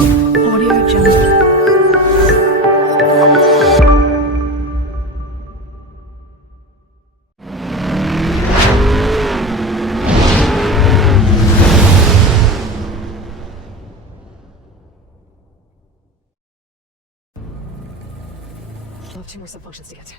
Audio Jungle. I'll have 2 more sub-functions to get to.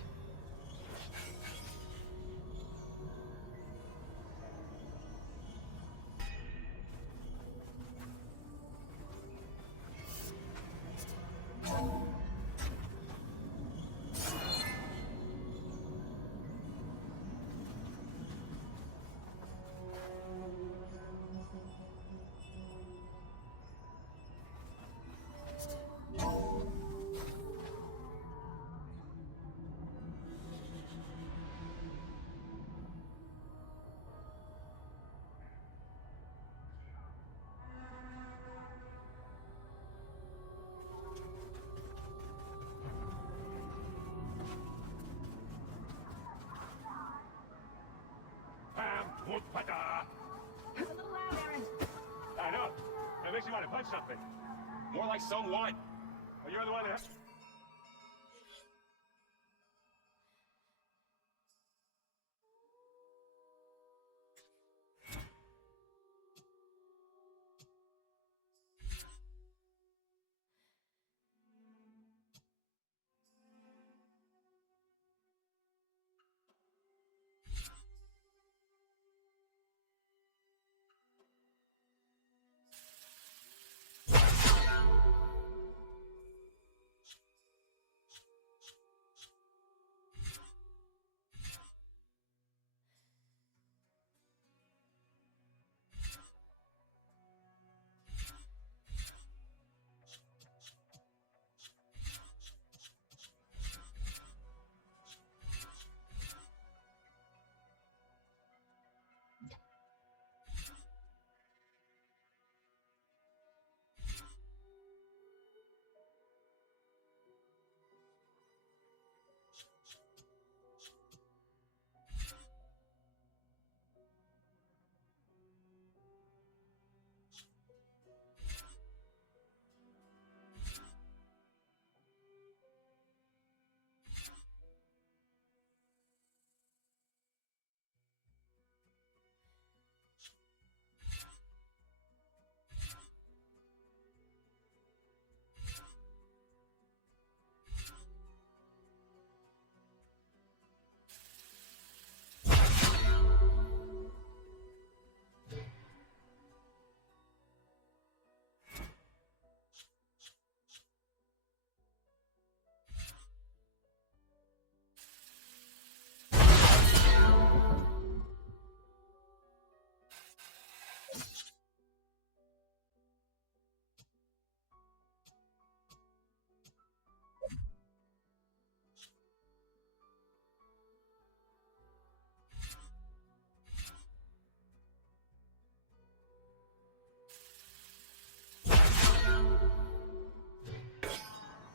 It's a little loud, Aaron. I know. That makes you want to punch something. More like someone. Well, you're the one that...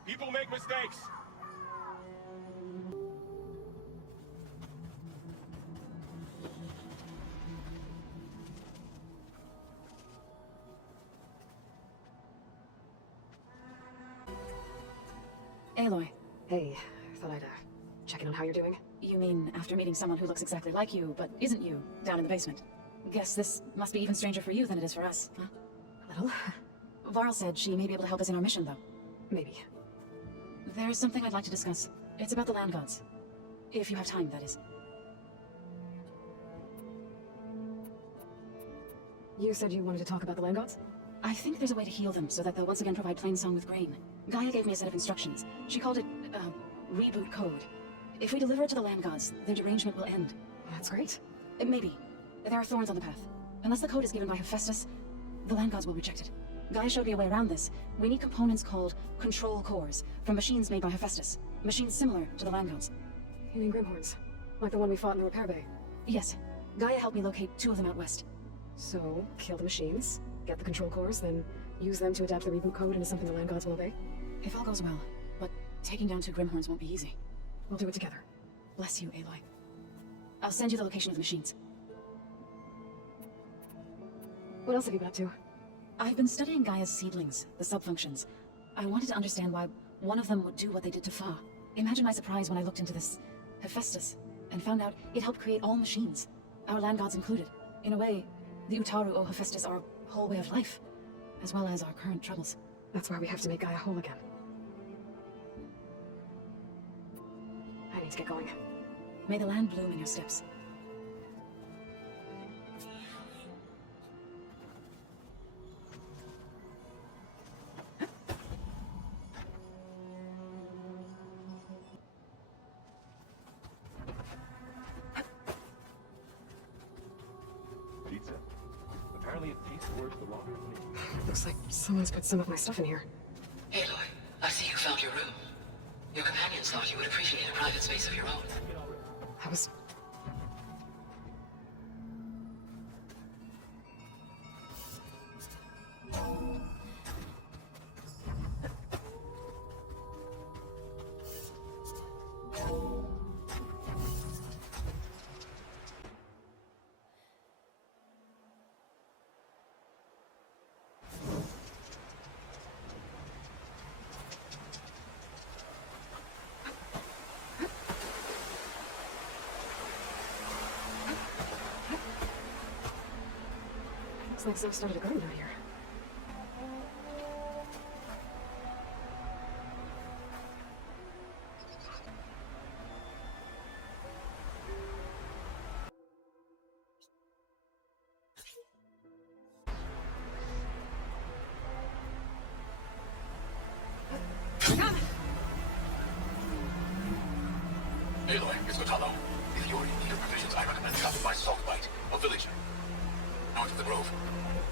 People make mistakes. Aloy, Hey, thought I'd, check in on how you're doing. you mean after meeting someone who looks exactly like you, but isn't you, down in the basement? Guess this must be even stranger for you than it is for us, huh? A little? Varl said she may be able to help us in our mission, though. Maybe. There's something I'd like to discuss. It's about the land gods. If you have time, that is. You said you wanted to talk about the land gods? I think there's a way to heal them so that they'll once again provide Plainsong with grain. Gaia gave me a set of instructions. She called it, reboot code. If we deliver it to the land gods, their derangement will end. That's great. Maybe. There are thorns on the path. Unless the code is given by Hephaestus, the land gods will reject it. Gaia showed me a way around this. We need components called control cores from machines made by Hephaestus. Machines similar to the land gods. You mean Grimhorns? Like the one we fought in the repair bay? Yes. Gaia helped me locate 2 of them out west. So, kill the machines, get the control cores, then use them to adapt the reboot code into something the land gods will obey? If all goes well, but taking down 2 Grimhorns won't be easy. We'll do it together. Bless you, Aloy. I'll send you the location of the machines. What else have you been up to? I've been studying Gaia's seedlings, the subfunctions. I wanted to understand why one of them would do what they did to Fa. Imagine my surprise when I looked into this Hephaestus and found out it helped create all machines, our land gods included. In a way, the Utaru owe Hephaestus our whole way of life, as well as our current troubles. That's why we have to make Gaia whole again. I need to get going. May the land bloom in your steps. Pizza. Apparently it tastes worse the longer it is. Looks like someone's put some of my stuff in here. Aloy, I see you found your room. Your companions thought you would appreciate a private space of your own. I was... Looks like Zoe started a garden out here. Aloy, it's Gotalo. If you're in need of provisions, I recommend stopping by Saltbite, a villager north of the grove.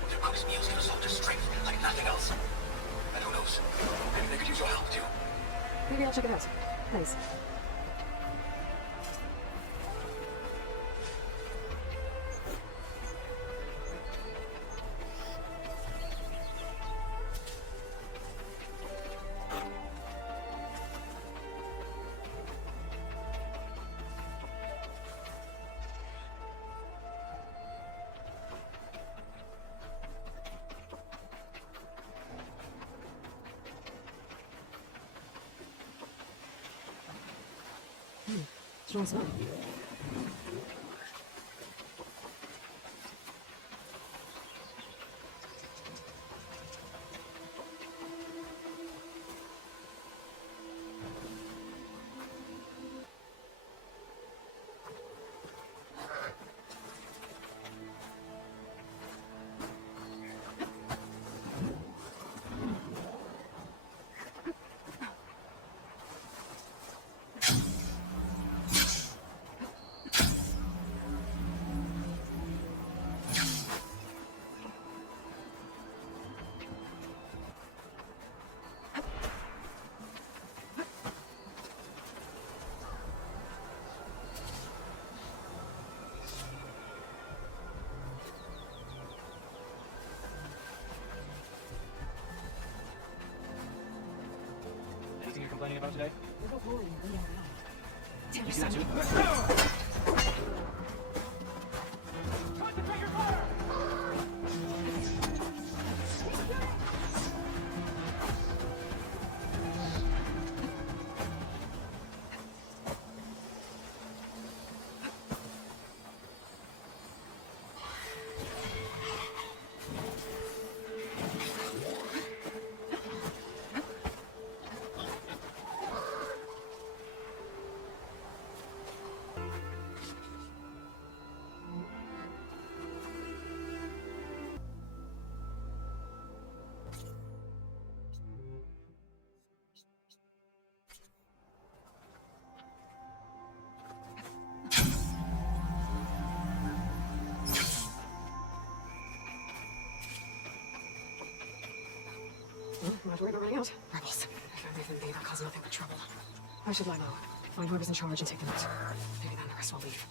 Their cook's meals give a soldier's strength like nothing else. And who knows, maybe they could use your help too. Maybe I'll check it out. Thanks. Strong smell. Anything you're complaining about today? We'll go boring and bleed around. Tell You your see that son. too? Concentrate your fire! Well, I'm not worried about running out. Rebels. If everything they cause nothing but trouble. I should lie low. Find whoever's in charge and take them out. Maybe then the rest will leave.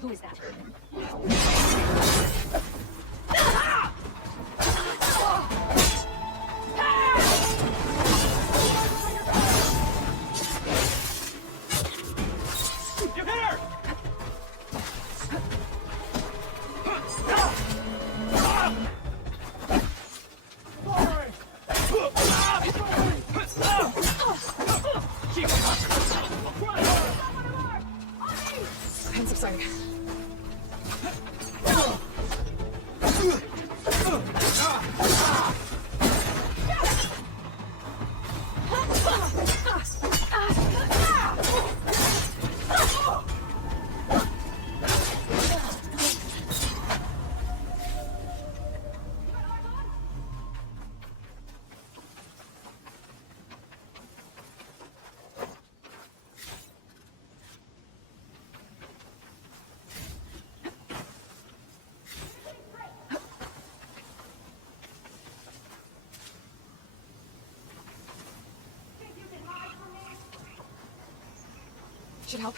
Who is that? You hit her! Pain subsiding. Should help.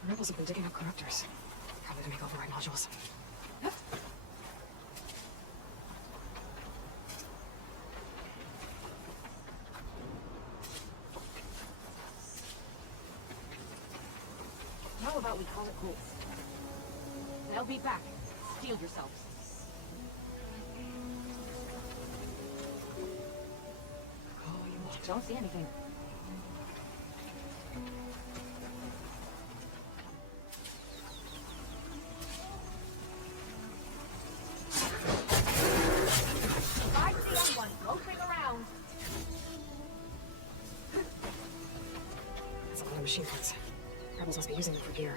The rebels have been digging up corruptors. Probably to make override modules. How about we call it quits? They'll be back. Steel yourselves. All you want. Don't see anything. If I see anyone loafing around, That's a lot of machine parts. Rebels must be using them for gear.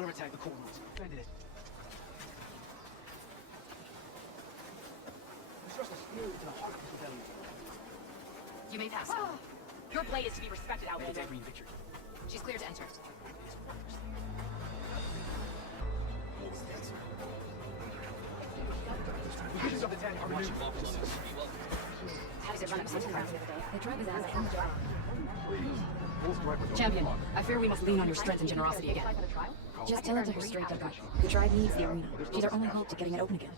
counterattack the core roots. Defended it. We thrust a spear into the heart of the rebellion. You may pass. Your blade is to be respected, Make Outlander. that green victory. She's clear to enter. Divisions of the 10 are renewed. How does it run up such a crowd the other day? They drug his ass out. Champion, I fear we must lean on your strength and generosity again. Just tell her to her straight up. The tribe needs the arena. She's our only hope to getting it open again.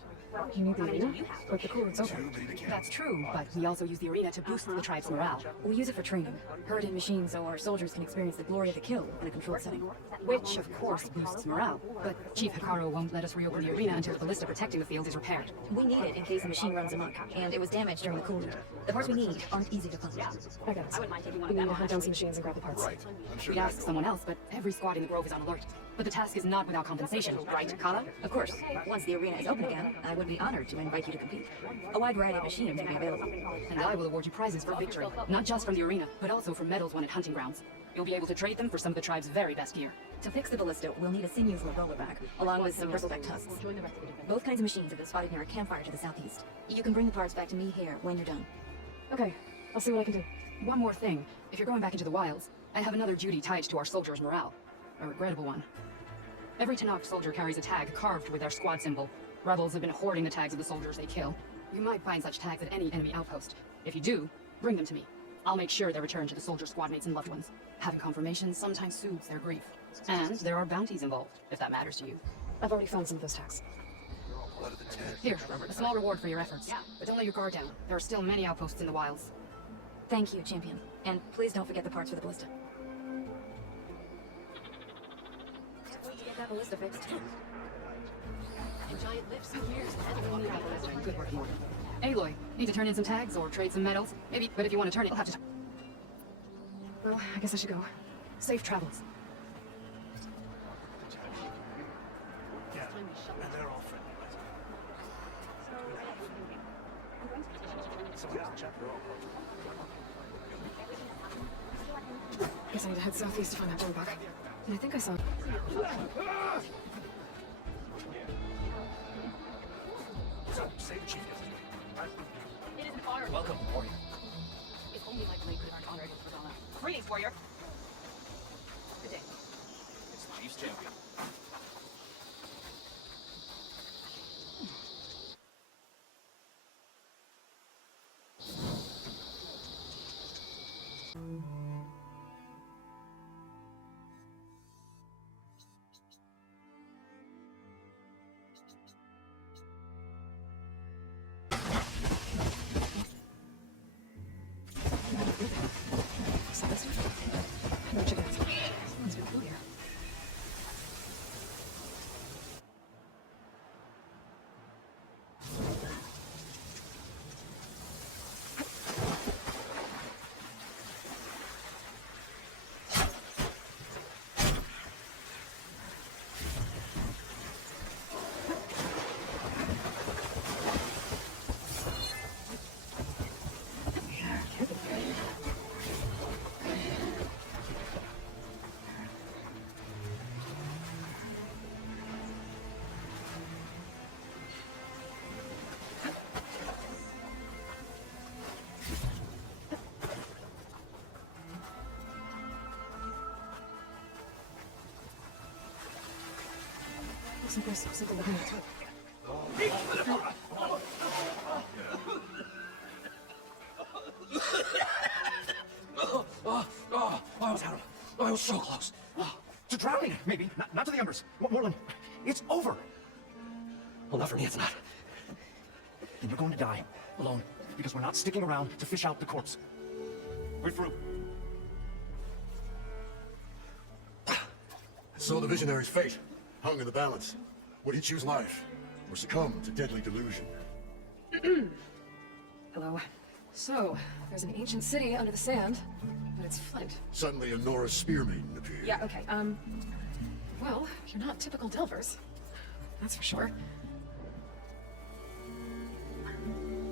You need the arena? But the core root's open. That's true, but we also use the arena to boost the tribe's morale. We use it for training. Herd in machines so our soldiers can experience the glory of the kill in a controlled setting. Which, of course, boosts morale. But Chief Hikaru won't let us reopen the arena until the ballista protecting the field is repaired. We need it in case the machine runs amok, and it was damaged during the cooling. The parts we need aren't easy to find. I got it. We need to hunt down some machines and grab the parts. Right. I'm sure We'd ask someone else, but every squad in the Grove is on alert. But the task is not without compensation, right, Kala? Of course, once the arena is open again, I would be honored to invite you to compete. A wide variety of machines will be available. And I will award you prizes for victory, not just from the arena, but also for medals won at hunting grounds. You'll be able to trade them for some of the tribe's very best gear. To fix the ballista, we'll need a sinew for a roller back, along with some bristleback tusks. Both kinds of machines have been spotted near a campfire to the southeast. You can bring the parts back to me here when you're done. Okay, I'll see what I can do. One more thing. If you're going back into the wilds, I have another duty tied to our soldiers' morale. A regrettable one. Every Tanakh soldier carries a tag carved with their squad symbol. Rebels have been hoarding the tags of the soldiers they kill. You might find such tags at any enemy outpost. If you do, bring them to me. I'll make sure they're returned to the soldier squad mates and loved ones. Having confirmation sometimes soothes their grief. And there are bounties involved, if that matters to you. I've already found some of those tags. Here, a small reward for your efforts. But don't let your guard down. There are still many outposts in the wilds. Thank you, champion. And please don't forget the parts for the ballista. Get that ballista fixed. Giant lifts and years. Good work, Morgan. Aloy, need to turn in some tags or trade some medals? Maybe, but if you want to turn it, you'll have to... Well, I guess I should go. Safe travels. Yeah, and they're all friendly. So here's the chapter. Guess I need to head southeast to find that roller back. And I think I saw... So, say the chief gets it. It is an honor. Welcome, warrior. If only my blade could have earned honor against Madonna. Greetings, warrior. Good day. It's the chief's champion. Saw this one? I'm gonna check it out. It's been cool here. Looks like there's something behind it. I was out of it. I was so close. To drowning, maybe. Not to the embers. Moreland, it's over. Well, not for me, it's not. And you're going to die alone because we're not sticking around to fish out the corpse. Wait for it. So the visionary's fate hung in the balance. Would he choose life or succumb to deadly delusion? Hello. So, there's an ancient city under the sand, but it's Flint. Suddenly a Norris spear maiden appeared. Yeah, okay, well, you're not typical Delvers. That's for sure.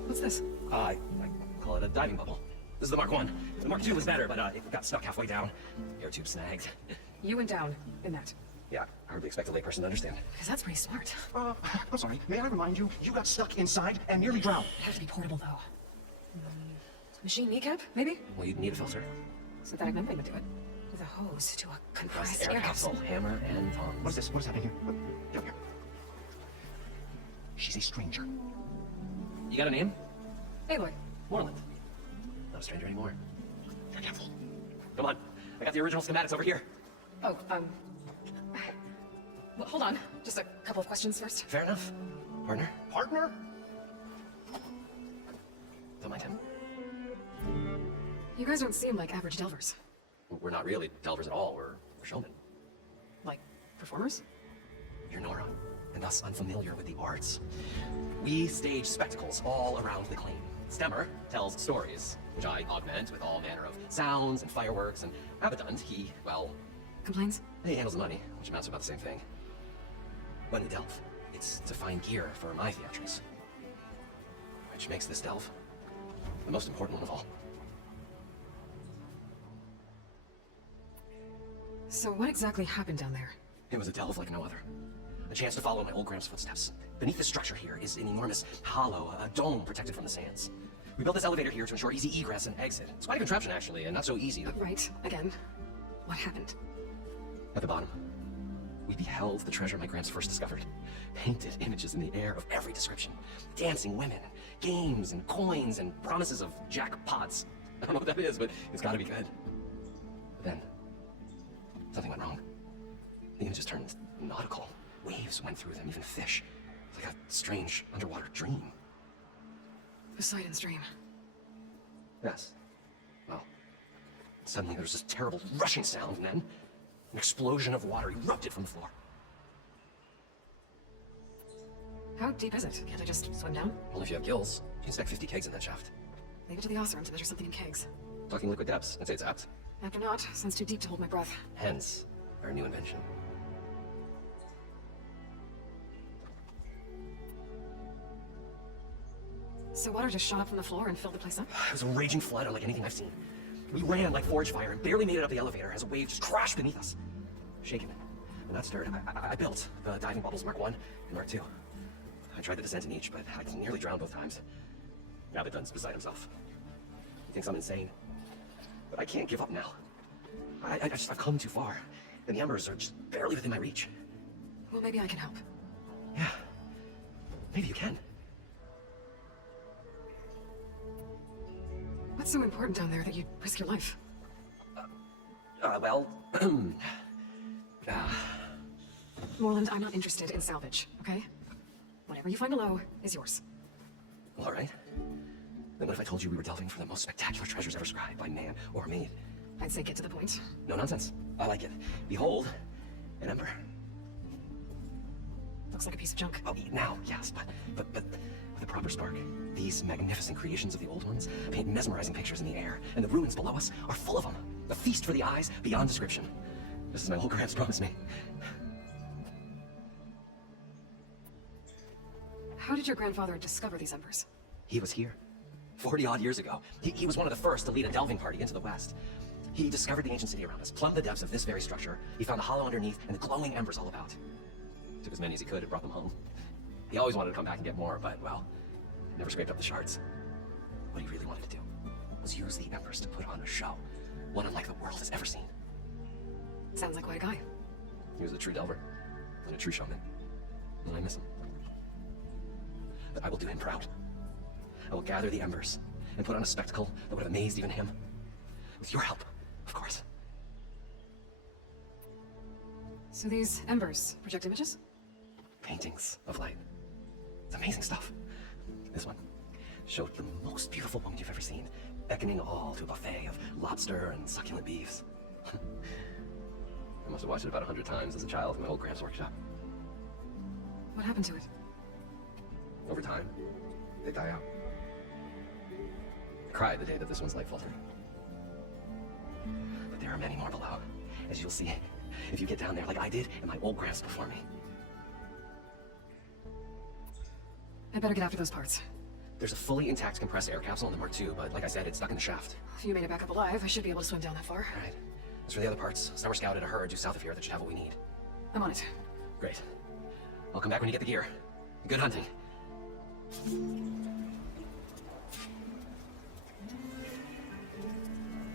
What's this? I call it a diving bubble. This is the Mark 1. The Mark 2 was better, but it got stuck halfway down. Air tube snagged. You went down in that. Yeah, I hardly expect a layperson to understand. Because that's pretty smart. I'm sorry. May I remind you, you got stuck inside and nearly drowned. It'd have to be portable, though. Machine kneecap, maybe? Well, you'd need a filter. Synthetic membrane would do it. With a hose to a compressed Air capsule, hammer, and tongs. What is this? What is happening here? Get up here. She's a stranger. You got a name? Aloy. Moreland. Not a stranger anymore. You're careful. Come on. I got the original schematics over here. Oh, well, hold on. Just a couple of questions first. Fair enough. Partner? Partner? Don't mind him. You guys don't seem like average delvers. We're not really delvers at all. We're showmen. Like, performers? You're Nora, and thus unfamiliar with the arts. We stage spectacles all around the claim. Stemmer tells stories, which I augment with all manner of sounds and fireworks, and Abaddon, he, well, Complains? he handles the money, which amounts to about the same thing. When the delve, it's to find gear for my theatrics. Which makes this delve the most important one of all. So what exactly happened down there? It was a delve like no other. A chance to follow my old Graham's footsteps. Beneath the structure here is an enormous hollow, a dome protected from the sands. We built this elevator here to ensure easy egress and exit. It's quite a contraption, actually, and not so easy. Right, again. What happened? At the bottom, we beheld the treasure my Gramps first discovered. Painted images in the air of every description. Dancing women, games and coins and promises of jackpots. I don't know what that is, but it's gotta be good. But then, something went wrong. The images turned nautical. Waves went through them, even fish. Like a strange underwater dream. Poseidon's dream. Yes. Well, suddenly there was this terrible rushing sound, and then an explosion of water erupted from the floor. How deep is it? Can't I just swim down? Only if you have gills. You can stack 50 kegs in that shaft. Leave it to the Osram to measure something in kegs. Talking liquid depths, I'd say it's apt. After not, sounds too deep to hold my breath. Hence, our new invention. So water just shot up from the floor and filled the place up? It was a raging flood unlike anything I've seen. We ran like forge fire and barely made it up the elevator as a wave just crashed beneath us. Shaken, but not stirred, I built the diving bubbles Mark 1 and Mark 2. I tried the descent in each, but I nearly drowned both times. Abaddon's beside himself. He thinks I'm insane. But I can't give up now. I've come too far, and the embers are just barely within my reach. Well, maybe I can help. Yeah, maybe you can. What's so important down there that you'd risk your life? Well, Moreland, I'm not interested in salvage, okay? Whatever you find below is yours. all right. Then what if I told you we were delving for the most spectacular treasures ever scribed by man or maid? I'd say get to the point. No nonsense. I like it. Behold, an ember. Looks like a piece of junk. Oh, now, yes, but with a proper spark. These magnificent creations of the old ones paint mesmerizing pictures in the air, and the ruins below us are full of them. A feast for the eyes beyond description. This is my old Gramps promised me. How did your grandfather discover these embers? He was here 40-odd years ago. He was one of the first to lead a delving party into the West. He discovered the ancient city around us, plumbed the depths of this very structure. He found a hollow underneath and the glowing embers all about. Took as many as he could and brought them home. He always wanted to come back and get more, but, well, never scraped up the shards. What he really wanted to do was use the embers to put on a show, one unlike the world has ever seen. Sounds like quite a guy. He was a true delver and a true showman, and I miss him. But I will do him proud. I will gather the embers and put on a spectacle that would have amazed even him. With your help, of course. So these embers project images? Paintings of light. It's amazing stuff. This one showed the most beautiful woman you've ever seen, beckoning all to a buffet of lobster and succulent beefs. I must have watched it about 100 times as a child in my old Gramps workshop. What happened to it? Over time, they die out. I cried the day that this one's light faltered. But there are many more below, as you'll see if you get down there like I did and my old Gramps before me. I better get after those parts. There's a fully intact compressed air capsule in the Mark II, but like I said, it's stuck in the shaft. If you made it back up alive, I should be able to swim down that far. All right. As for the other parts, Summer scouted a herd due south of here that should have what we need. I'm on it. Great. I'll come back when you get the gear. Good hunting.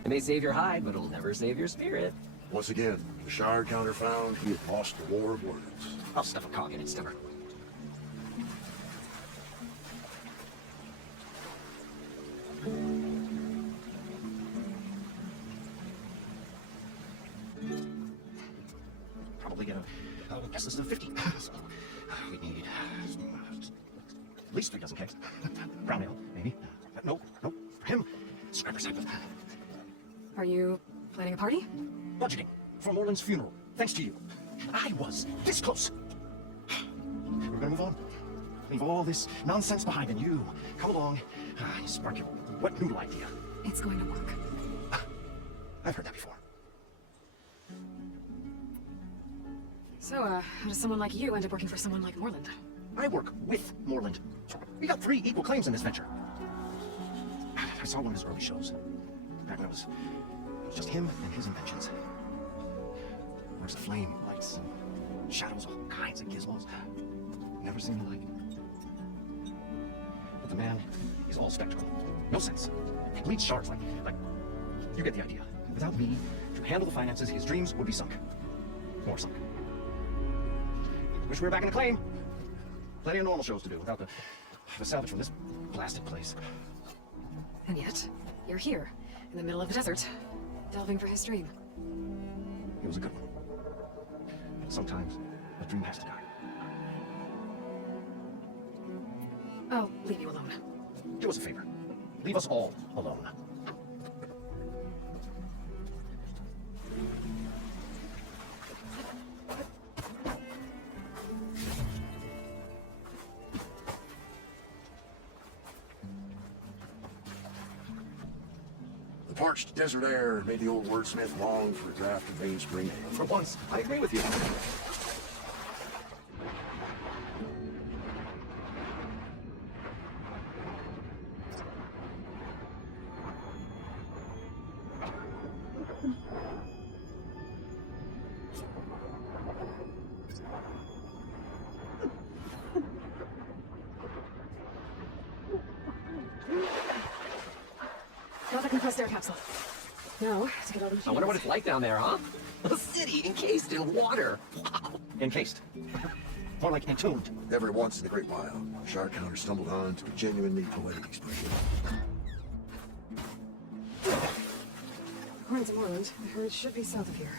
It may save your hide, but it'll never save your spirit. Once again, the shard counter found he had lost the war of words. I'll stuff a cog in it, Stummer. Probably get a guess this is a 50. So, we need at least 3 dozen kegs. Brown ale, maybe. Nope, for him, scrapper sap. Are you planning a party? Budgeting for Moreland's funeral, thanks to you. I was this close. We're gonna move on. Leave all this nonsense behind, and you come along. You spark your wet noodle idea. It's going to work. I've heard that before. So, how does someone like you end up working for someone like Moreland? I work with Moreland. We got 3 equal claims in this venture. I saw one of his early shows. Back when it was just him and his inventions. Works of flame, lights, shadows, all kinds of gizmos. Never seen the like. But the man is all spectacle. No sense. Bleeds shards like you get the idea. Without me to handle the finances, his dreams would be sunk. More sunk. Wish we were back in the claim. Plenty of normal shows to do without the salvage from this blasted place. And yet, you're here, in the middle of the desert, delving for his dream. It was a good one. But sometimes a dream has to die. I'll leave you alone. Do us a favor. Leave us all alone. The parched desert air made the old wordsmith long for a draft of Vein Spring ale. For once, I agree with you. Got the compressed air capsule. Now, to get all the I wonder what it's like down there, huh? A city encased in water. Wow. Encased. More like entombed. Every once in a great while, Shard Counter stumbled on to a genuinely poetic expression. According to Moreland, the herd should be south of here.